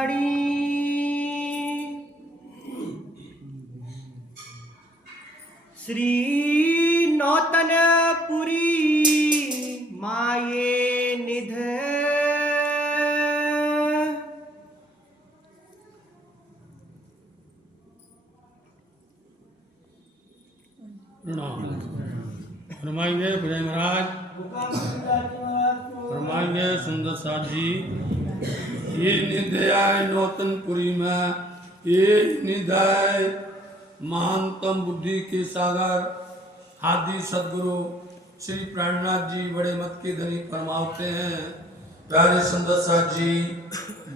गुताणी श्री नौतनपुरी माये निध फरमाइए विजय महाराज, फरमाइए सुंदर साथ जी। ये निध्याय नौतनपुरी में ये निध्याय महानतम बुद्धि के सागर आदि सदगुरु श्री प्राणनाथ जी बड़े मत के धनी फरमाते हैं। प्यारे सुंदर साथ जी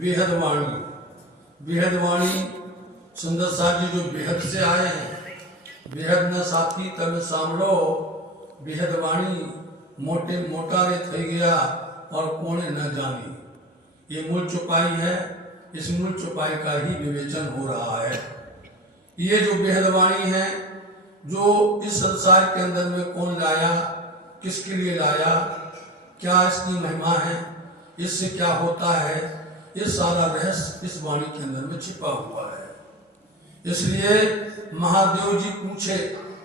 बेहद वाणी सुंदर साथ जी जो बेहद से आए हैं, बेहद न साथी तब सामड़ो बेहद वाणी मोटे मोटारे थई गया और कोने न जानी। ये मूल चुपाई है, इस मूल चुपाई का ही विवेचन हो रहा है। ये जो बेहद वाणी है जो इस संसार के अंदर में कौन लाया, किसके लिए लाया, क्या इसकी महिमा है, इससे क्या होता है, ये सारा रहस्य इस वाणी के अंदर में छिपा हुआ है। इसलिए महादेव जी पूछे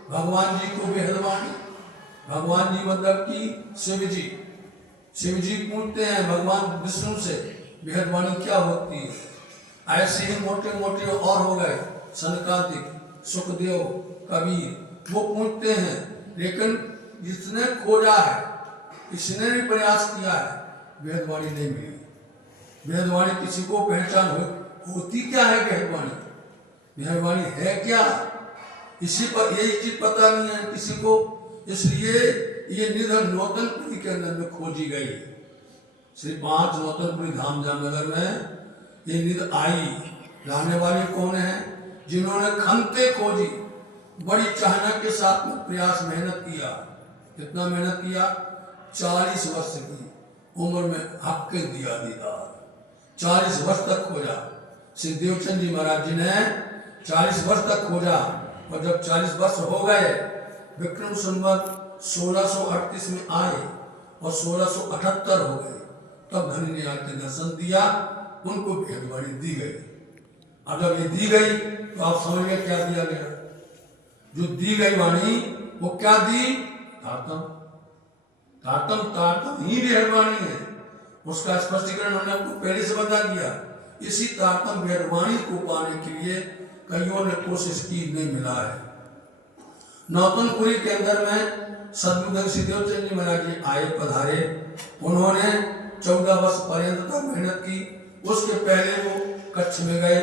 भगवान जी को बेहद वाणी, भगवान जी मतलब कि शिव जी पूछते हैं भगवान विष्णु से बेहद वाणी क्या होती है। ऐसे ही मोटे मोटे और हो गए सनकादिक, सुखदेव, कबीर, वो पूछते हैं, लेकिन जिसने खोजा है, इसने भी प्रयास किया है, बेहद वाणी नहीं मिली। बेहद वाणी किसी को पहचान होती क्या है, बेहद वाणी मेहरबानी है क्या, इसी पर यही चीज पता नहीं है किसी को। इसलिए ये निधन नौतनपुरी के अंदर में खोजी गई। श्री 5 नौतनपुरी धाम जामनगर में ये निध आई। लाने वाले कौन है? जिन्होंने खंते खोजी, बड़ी चाहना के साथ में प्रयास मेहनत किया। कितना मेहनत किया? 40 वर्ष की उम्र में हक के दिया दीदार, 40 वर्ष तक खोजा। श्री देवचंद जी महाराज जी ने 40 वर्ष तक खोजा, और जब 40 वर्ष हो गए, विक्रम संवत 1638 में आए और 1678 हो गए, तब धनी ने आके दर्शन दिया, उनको बेहद वाणी दी गई। अब जब ये दी गई तो आप समझिए क्या दिया गया। जो दी गई वाणी वो क्या दी? तारतम। तारतम तारतम ही बेहद वाणी है। उसका स्पष्टीकरण हमने आपको पहले से बता दिया। इसी तारतम बेहद वाणी को पाने के लिए कईयों ने कोशिश की, नहीं मिला है। नौतनपुरी के अंदर में सदगुरु श्री देवचंद जी महाराज जी आए, पधारे। उन्होंने 14 वर्ष पर्यंत तक मेहनत की। उसके पहले वो कच्छ में गए,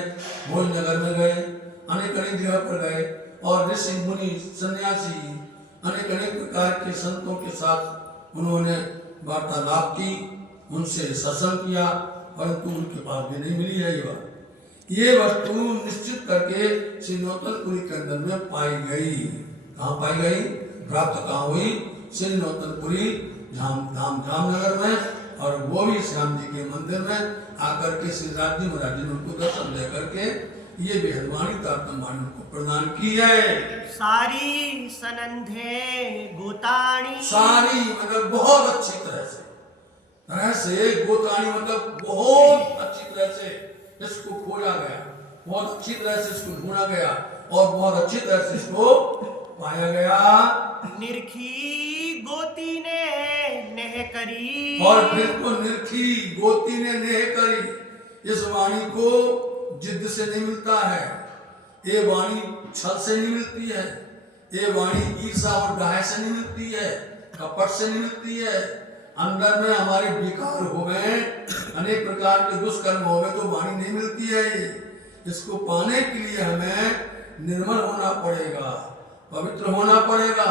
भोजनगर में गए, अनेक अनेक जगह पर गए और ऋषि मुनि सन्यासी अनेक अनेक प्रकार के संतों के साथ उन्होंने वार्तालाप की, उनसे सत्संग किया, परंतु उनके पास भी नहीं मिली है ये वस्तु निश्चित करके श्री नौतनपुरी के अंदर में पाई गई। कहाँ पाई गई? प्राप्त कहाँ हुई? श्री नौतनपुरी जामनगर में, और वो भी श्याम जी के मंदिर में आकर के श्री राज जी महाराज जी ने उनको दर्शन दे करके ये बेहद वाणी तारतम वाणी उनको प्रदान की है। सारी सनंधे गोताणी, सारी मतलब बहुत अच्छी तरह से गोताणी मतलब बहुत अच्छी तरह से इसको खोजा गया, बहुत अच्छी तरह से इसको ढूंढा गया और बहुत अच्छी तरह से इसको पाया गया। निरखी गोती ने नेह करी, और फिर तो निरखी गोती ने नेह करी। इस वाणी को जिद से नहीं मिलता है, ये वाणी छल से नहीं मिलती है, ये वाणी ईर्षा और गाय से नहीं मिलती है, कपट से नहीं मिलती है। अंदर में हमारे विकार हो गए, अनेक प्रकार के दुष्कर्म हो गए, तो वाणी नहीं मिलती है। इसको पाने के लिए हमें निर्मल होना पड़ेगा, पवित्र होना पड़ेगा।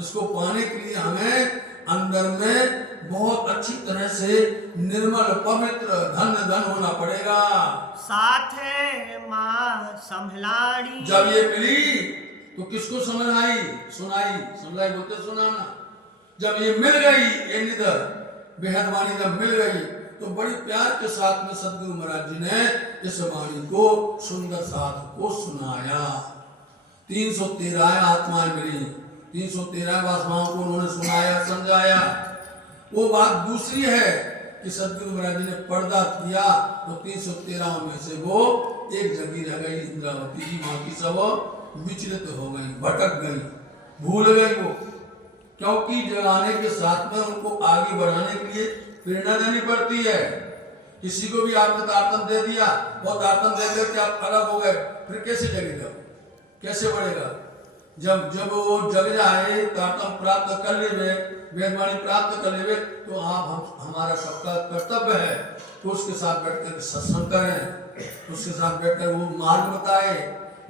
इसको पाने के लिए हमें अंदर में बहुत अच्छी तरह से निर्मल पवित्र धन होना पड़ेगा। साथ है माँ संभलाड़ी, जब ये मिली तो किसको समझ आई? सुनाई बोलते सुनाना। जब ये मिल गई, ये निधर बेहद वाणी जब मिल गई, तो बड़ी प्यार के साथ में सदगुरु महाराज जी ने इस वाणी को सुंदर साथ को सुनाया। 313 आत्माएं मिली, 313 आत्माओं को उन्होंने सुनाया, समझाया। वो बात दूसरी है कि सदगुरु महाराज जी ने पर्दा किया तो 313 में से वो एक जगह रह गई। इंद्रावती जी माँ की सब विचलित हो गई, भटक गई, भूल गई वो, क्योंकि जगाने के साथ में उनको आगे बढ़ाने के लिए प्रेरणा देनी पड़ती है। किसी को भी आपने तारतम दे दिया और तारतम दे करके आप अलग हो गए, फिर कैसे जगेगा, कैसे बढ़ेगा? जब वो जग जाए, तारतम प्राप्त कर ले, वेदवाणी प्राप्त कर ले, तो आप हमारा सबका कर्तव्य है तो उसके साथ बैठकर सत्संग करें, उसके साथ बैठकर वो मार्ग बताए,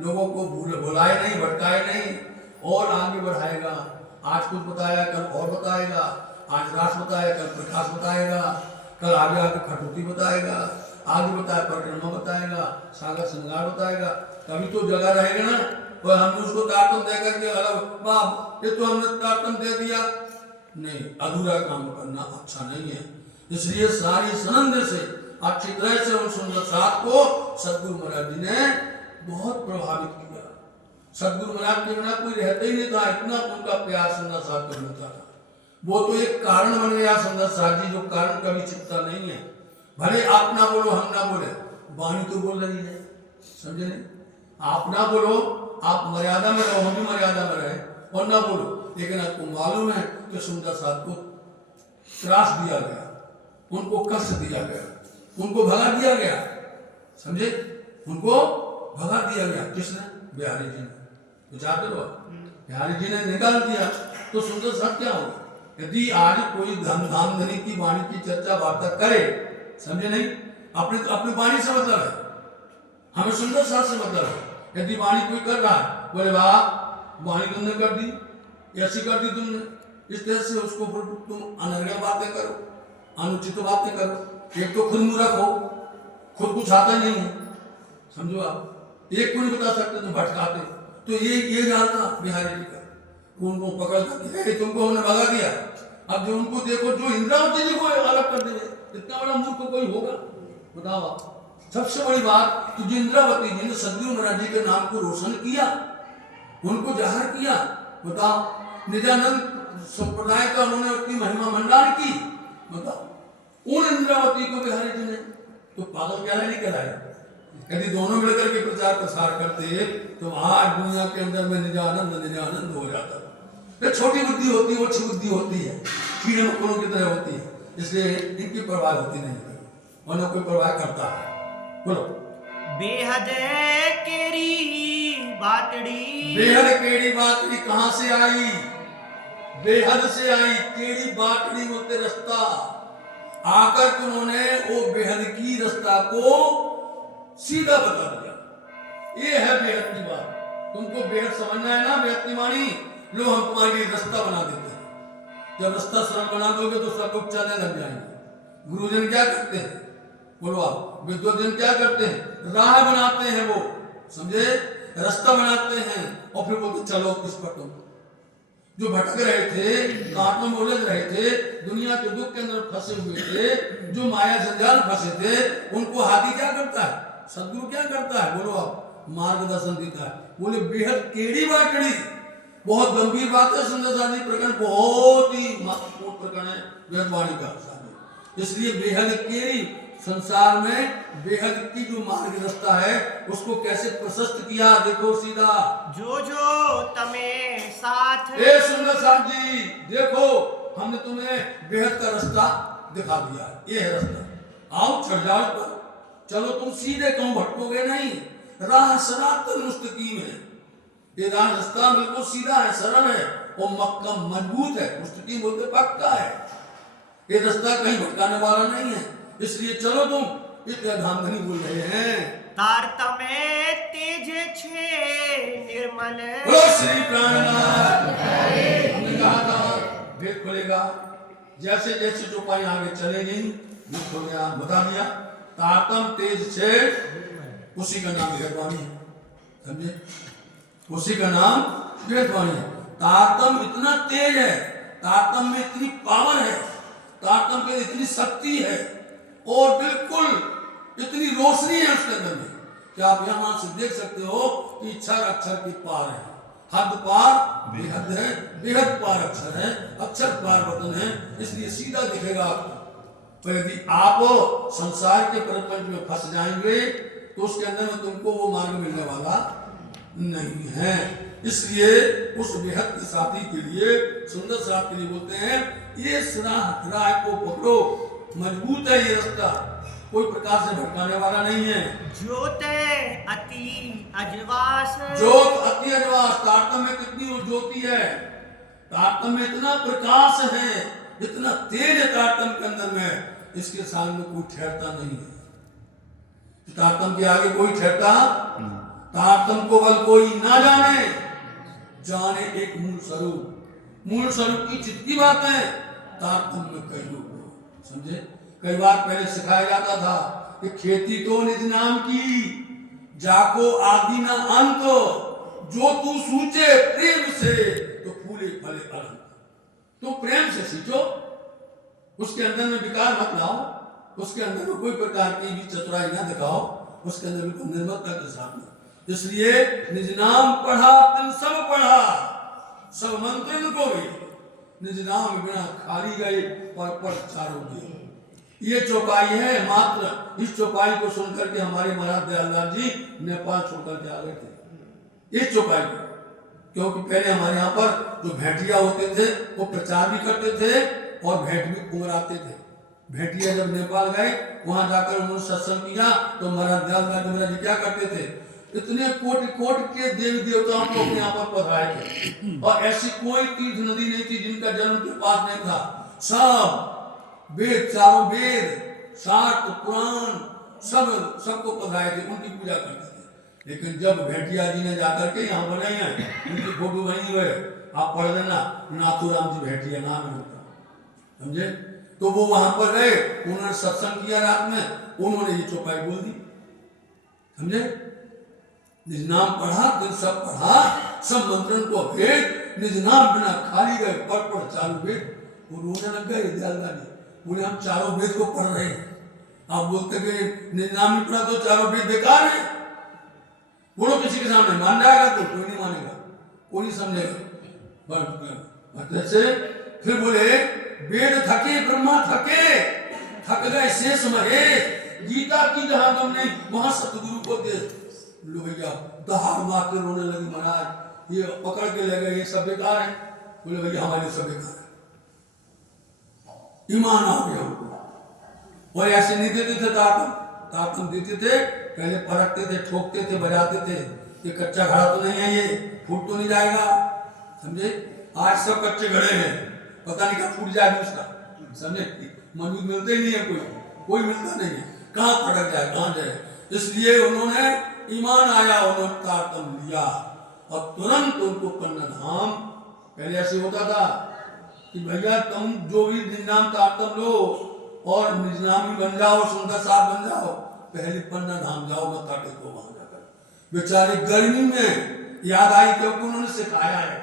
लोगों को भुलाए नहीं, भटकाए नहीं और आगे बढ़ाएगा। आज कुछ बताया, कल और बताएगा, आज रास बताया, कल प्रकाश बताएगा, कल आगे आगे खटुती बताएगा, आगे बताया परिक्रमा बताएगा, सागर श्रृंगार बताएगा। कभी तो जगह रहेगा ना, और हमने उसको तारतम दे करके अलग बाप ये तो हमने तारतम दे दिया, नहीं, अधूरा काम करना अच्छा नहीं है। इसलिए सारी सनंद से अच्छी तरह से उन सुंदर साथ को सदगुरु महाराज जी ने बहुत प्रभावित किया। सदगुरु महाराज के बिना कोई रहता ही नहीं था, इतना उनका प्यार सुंदर साथ को मिलता था। वो तो एक कारण बन गया सुंदर साथ जी, जो कारण कभी चिपता नहीं है। भले आप ना बोलो, हम ना बोले, वाणी तो बोल रही है, समझे नहीं? आप ना बोलो, आप मर्यादा में रहो, हम भी मर्यादा में रहे और ना बोलो, लेकिन आपको मालूम है कि सुंदर साथ को त्रास दिया गया, उनको कष्ट दिया गया, उनको भगा दिया गया, समझे? उनको भगा दिया गया। किसने? बिहारी जी ने। विचार करो, बिहारी जी ने निकाल दिया तो सुंदर साथ क्या होगा? यदि आज कोई धाम धनी की वाणी की चर्चा वार्ता करे, समझे नहीं, अपने वाणी से मतलब है, हमें सुंदर साथ से मतलब है। यदि वाणी कोई कर रहा है, बोले वाह वाणी तुमने कर दी, ऐसी कर दी तुमने, इस तरह से उसको तुम अनर्गल बातें करो, अनुचित बातें करो। एक तो खुद मूर्ख हो, खुद कुछ आता नहीं है, समझो आप, एक को नहीं बता सकते, तुम भटकाते। तो ये गाल था बिहारी जी का, उनको पकड़ करके तुमको हमने भगा दिया। अब जो उनको देखो, जो इंद्रावती जी को अलग कर देंगे, इतना बड़ा मूर्ख कोई होगा? बताओ आप। सबसे बड़ी बात तो जो इंद्रावती जी ने सदगुरु महाराज जी के नाम को रोशन किया, उनको जाहिर किया, बताओ, नित्यानंद संप्रदाय का उन्होंने अपनी महिमा मंडान की, बताओ, उन इंद्रावती को बिहारी जी ने तो पागल क्या नहीं कराया। यदि दोनों मिलकर के प्रचार प्रसार करते तो आज दुनिया के अंदर में निजानंद हो जाता। ये छोटी बुद्धि होती है, अच्छी बुद्धि होती है, कीड़े मकोड़ों की तरह होती है, इसलिए इनकी परवाह होती नहीं, और न कोई परवाह करता है। बोलो। बेहद केरी बातड़ी, बेहद केड़ी बातड़ी कहाँ से आई? बेहद से आई। केड़ी बातड़ी बोलते रास्ता, आकर के उन्होंने वो बेहद की रास्ता को सीधा बता दिया। ये है बेहद की बात। तुमको बेहद समझना है ना, बेहद की वाणी, लो हम तुम्हारे लिए रास्ता बना देते हैं। जब रास्ता सरल बना दोगे तो सब लोग चलने लग जाएंगे। गुरुजन क्या करते हैं? बोलो आप। विद्वजन क्या करते हैं? राह बनाते हैं, वो समझे, रास्ता बनाते हैं और फिर बोलते चलो इस पर तुम। जो भटक रहे थे, कांटों में उलझ रहे थे, दुनिया के दुख के अंदर फंसे हुए थे, जो माया जंजाल में फंसे थे, उनको हाथी क्या करता है? सदगुरु क्या करता है? बोलो आप। मार्गदर्शन देता है। बोले बेहद केड़ी बाटड़ी, बहुत गंभीर बात है। सुंदर साथ जी प्रकरण बहुत ही महत्वपूर्ण प्रकरण है वेदवाणी का, इसलिए बेहद केड़ी, संसार में बेहद की जो मार्ग रास्ता है उसको कैसे प्रशस्त किया, देखो सीधा। जो जो तमे साथ, ए सुंदर साथ जी देखो, हमने तुम्हें बेहद का रास्ता दिखा दिया, ये है रास्ता, आओ चढ़ जाओ पर, चलो तुम सीधे कहूं भटकोगे नहीं, राह सनातन मुस्तकीम है। ये रास्ता बिल्कुल सीधा है, सरल है और मक्कम मजबूत है, मुस्तकीम बोलते पक्का है। ये रास्ता कहीं भटकाने वाला नहीं है, इसलिए चलो तुम। इतना धामधनी बोल रहे हैं। तारतमे तेज छे निर्मल, बोलो श्री प्राणनाथ। हमने कहा था भेद खुलेगा, जैसे जैसे जो पाई आगे चलेगी भेद हो गया, बता दिया। तारतम तेज छे, उसी का नाम वेदवाणी है, समझे, उसी का नाम वेदवाणी है। तारतम इतना तेज है, तारतम में इतनी पावर है, तारतम के इतनी शक्ति है और बिल्कुल इतनी रोशनी है उसके अंदर में कि आप यहां से देख सकते हो कि अक्षर अक्षर की पार है, हद पार बेहद है, बेहद पार अक्षर है, अक्षर पार वतन है, इसलिए सीधा दिखेगा आपको। पर यदि आप संसार के प्रपंच में फंस जाएंगे तो उसके अंदर में तुमको वो मार्ग मिलने वाला नहीं है। इसलिए उस बेहद के साथी के लिए, सुंदर साथ के लिए बोलते हैं ये राह को पकड़ो, मजबूत है ये रास्ता, कोई प्रकार से भटकाने वाला नहीं है। ज्योते अति अजवास, ज्योत अति अजवास, तारतम्य में कितनी वो ज्योति है, तारतम्य में इतना प्रकाश है, इतना तेज है तारतम्य के अंदर में, इसके सामने कोई ठहरता नहीं है। तारतम्य के आगे कोई ठहरता, तारतम्य को बल कोई ना जाने, जाने एक मूल स्वरूप। मूल स्वरूप की जितनी बात है तारतम्य में कई लोग समझे। कई बार पहले सिखाया जाता था कि खेती तो निज नाम की, जाको आदि ना अंत, जो तू सूचे प्रेम से तो फूले फले अनंत। तो प्रेम से सींचो, उसके अंदर में विकार मत लाओ, उसके अंदर में कोई प्रकार की भी चतुराई ना दिखाओ, उसके अंदर बिल्कुल निर्मलता के साथ में। इसलिए निज नाम पढ़ा तिन सब पढ़ा, सब मंत्र को भी निज नाम बिना खाली गए और पढ़ चारों गए। ये चौपाई है मात्र। इस चौपाई को सुनकर के हमारे महाराज दयालदास जी नेपाल छोड़कर के आ गए थे, इस चौपाई को। क्योंकि पहले हमारे यहाँ पर जो भेंटिया होते थे वो प्रचार भी करते थे और भेंट भी उमराते थे। भेंटिया जब नेपाल गए वहां जाकर उन्होंने सत्संग किया तो महाराज दयालदास जी क्या करते थे, इतने कोटि कोटि के देवी देवताओं को अपने यहाँ पर पधराए थे और ऐसी कोई तीर्थ नदी नहीं थी जिनका जन्म के पास नहीं था। सब वेद, चारों वेद, शास्त्र, पुराण सबको पधराए थे, उनकी पूजा करते थे। लेकिन जब भेंटिया जी ने जाकर के यहाँ बनाई है, उनकी फोटो वहीं हुए, आप पढ़ लेना, नाथूराम जी भेंटिया नाम है उनका, समझे। तो वो वहां पर गए, उन्होंने सत्संग किया रात में, उन्होंने ये चौपाई बोल दी, समझे। निज नाम पढ़ा तिन सब पढ़ा, सब मंत्रण को भेद, निज नाम बिना खाली गए पढ़ चारों वेद। वो रोने लग गए दयालदास जी, बोले हम चारों वेद को पढ़ रहे हैं, आप बोलते कि निज नाम नहीं पढ़ा तो चारों वेद बेकार है। बोलो किसी के सामने मान जाएगा तो कोई नहीं मानेगा, कोई नहीं समझेगा। मतलब से फिर बोले वेद थके ब्रह्मा थके, थक गए शेष महेश, गीता की जहां तुमने वहां सतगुरु को दे लो भैया, दहाड़ मार के रोने लगी, महाराज ये पकड़ के ले गए, ये सब बेकार है। बोले भैया हमारे सब बेकार है, ईमान आ गया उनको। और ऐसे नहीं देते थे ताकम देते थे, पहले परखते थे, ठोकते थे, बजाते थे, ये कच्चा घड़ा तो नहीं है, ये फूट तो नहीं जाएगा, समझे। आज सब कच्चे घड़े हैं, पता नहीं कब फूट जाएगा उसका, समझे। मजबूत मिलते ही नहीं है, कोई मिलता नहीं है, कहाँ फटक जाए कहाँ जाए। इसलिए उन्होंने ईमान आया, उन्होंने तारतम लिया और तुरंत उनको कन्नधाम। पहले ऐसे होता था कि भैया तुम जो भी निज नाम तारतम लो और निज नामी बन जाओ, सुंदर साथ बन जाओ, पहले पन्ना धाम जाओ, मत्था टेको वहां जाकर। बेचारे गर्मी में याद आई क्योंकि उन्होंने सिखाया है,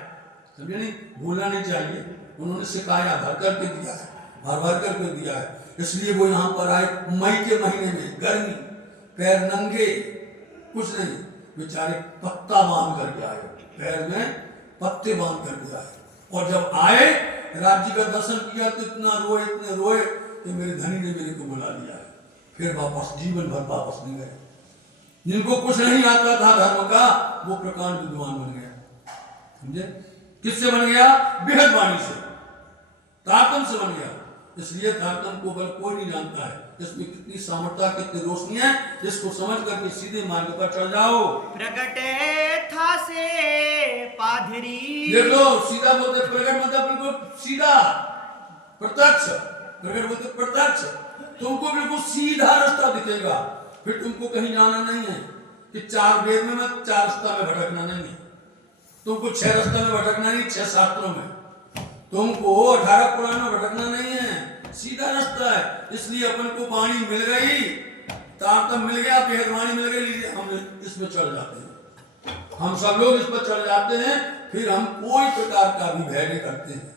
समझे नहीं, भूलना नहीं चाहिए। उन्होंने सिखाया, भर करके दिया है, भर करके दिया है। इसलिए वो यहाँ पर आए मई के महीने में, गर्मी, पैर नंगे, कुछ नहीं, बेचारे पत्ता बांध करके आए, पैर में पत्ते बांध करके आए। और जब आए राज्य का दर्शन किया तो इतने रोए कि मेरे धनी ने मेरे को बुला लिया है। फिर वापस जीवन भर वापस नहीं गए। जिनको कुछ नहीं आता था धर्म का, वो प्रकांड विद्वान बन गया, समझे। किससे बन गया? बेहद वाणी से, तारतम से बन गया। इसलिए तारतम को बल कोई नहीं जानता है, इसमें कितनी सामर्थ्य, कितनी रोशनी है, इसको समझ करके सीधे मार्ग पर चल जाओ। प्रगटे था से पाधरी, देखो सीधा बोलते, प्रगट मतलब बिल्कुल सीधा, प्रत्यक्ष, प्रगट बोलते प्रत्यक्ष, तुमको बिल्कुल सीधा रास्ता दिखेगा। फिर तुमको कहीं जाना नहीं है कि चार वेद में मत, चार रास्ता में भटकना नहीं है, तुमको 6 रास्ता में भटकना नहीं, 6 शास्त्रों में, तुमको 18 पुराण में भटकना नहीं है, सीधा रास्ता है। इसलिए अपन को वाणी मिल गई, तारतम मिल गया, बेहद वाणी मिल गई, हम इसमें चल जाते हैं, हम सब लोग इस पर चल जाते हैं। फिर हम कोई प्रकार का भी भय नहीं करते हैं,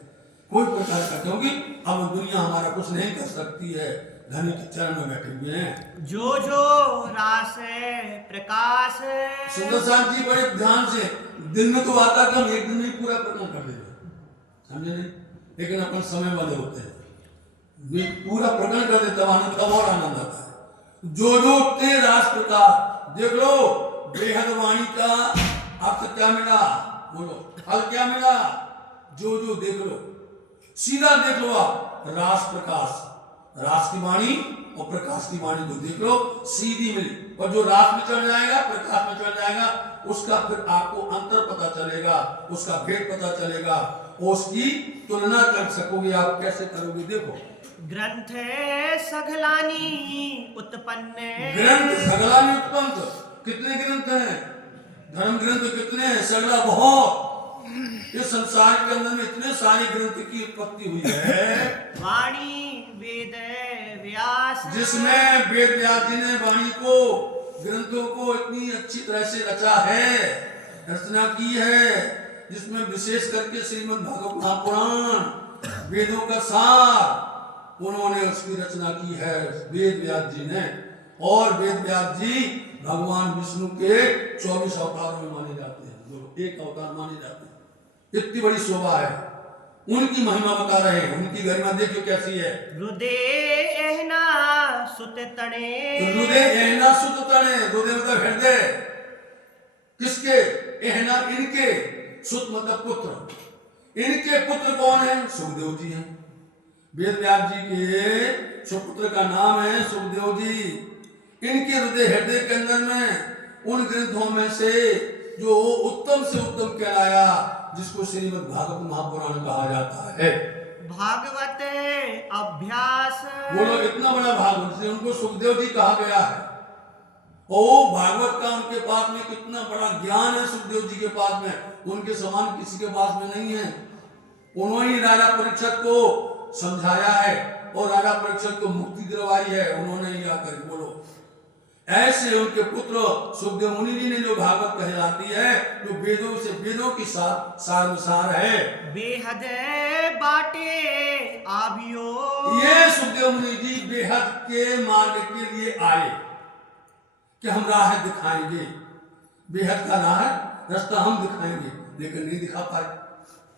कोई प्रकार का, क्योंकि अब दुनिया हमारा कुछ नहीं कर सकती है, धनी के चरण में बैठे हुए हैं। जो जो रास प्रकाश, सुंदर साहब जी बड़े ध्यान से, दिन में तो आता कि हम एक दिन में पूरा प्रकरण कर देंगे, समझे नहीं, लेकिन अपन समय वाले होते हैं, वे पूरा प्रकरण कर देता हूं, आनंद तब और आनंद आता है। जो जो ते राष्ट्र का देख लो, बेहद वाणी का अर्थ क्या मिला, बोलो फल क्या मिला, जो जो देख लो, सीधा देख लो आप, रास प्रकाश, रास की वाणी और प्रकाश की वाणी को देख लो, सीधी मिली। और जो रास में चढ़ जाएगा, प्रकाश में चढ़ जाएगा, उसका फिर आपको अंतर पता चलेगा, उसका भेद पता चलेगा, और उसकी तुलना कर सकोगे। आप कैसे करोगे, देखो। ग्रंथ सघलानी उत्पन्न, ग्रंथ सगलानी उत्पन्न, कितने ग्रंथ हैं, धर्म ग्रंथ कितने हैं, सगला बहुत। इस संसार के अंदर में इतने सारे ग्रंथ की उत्पत्ति हुई है, वाणी वेद व्यास, जिसमें वेद व्यास जी ने वाणी को, ग्रंथों को इतनी अच्छी तरह से रचा है, रचना की है, जिसमें विशेष करके श्रीमद् भागवत महापुराण, वेदों का सार, उन्होंने उसकी रचना की है वेद व्यास जी ने। और वेद व्यास जी भगवान विष्णु के 24 अवतारों में माने जाते हैं, जो एक अवतार माने जाते हैं। इतनी बड़ी शोभा है, उनकी महिमा बता रहे हैं, उनकी गरिमा देखिए कैसी है। हृदय एहना सुत तणे, हृदय एहना सुत तणे, हृदय मतलब हृदय, किसके, एहना इनके, सुत मतलब पुत्र, इनके पुत्र कौन है, सुखदेव जी हैं। वेद व्यास जी के सुपुत्र का नाम है सुखदेव जी। इनके हृदय के अंदर में उन ग्रंथों में से जो उत्तम से उत्तम कहलाया, जिसको श्रीमद् भागवत महापुराण कहा जाता है। भागवत अभ्यास, बोलो इतना बड़ा भागवत से उनको सुखदेव जी कहा गया है। ओ भागवत का उनके पास में कितना बड़ा ज्ञान है, सुखदेव जी के पास में, उनके समान किसी के पास में नहीं है। उन्होंने राजा परीक्षित को समझाया है और राजा परीक्षित को मुक्ति दिलवाई है, उन्होंने ही आकर, बोलो। ऐसे उनके पुत्र सुखदेव मुनि जी ने जो भागवत कहलाती है, जो वेदों से वेदों की सार है, बेहद बाटे आबियो, ये सुखदेव मुनि जी बेहद के मार्ग के लिए आए कि हम राह दिखाएंगे, बेहद का राह रास्ता हम दिखाएंगे, लेकिन नहीं दिखा पाए।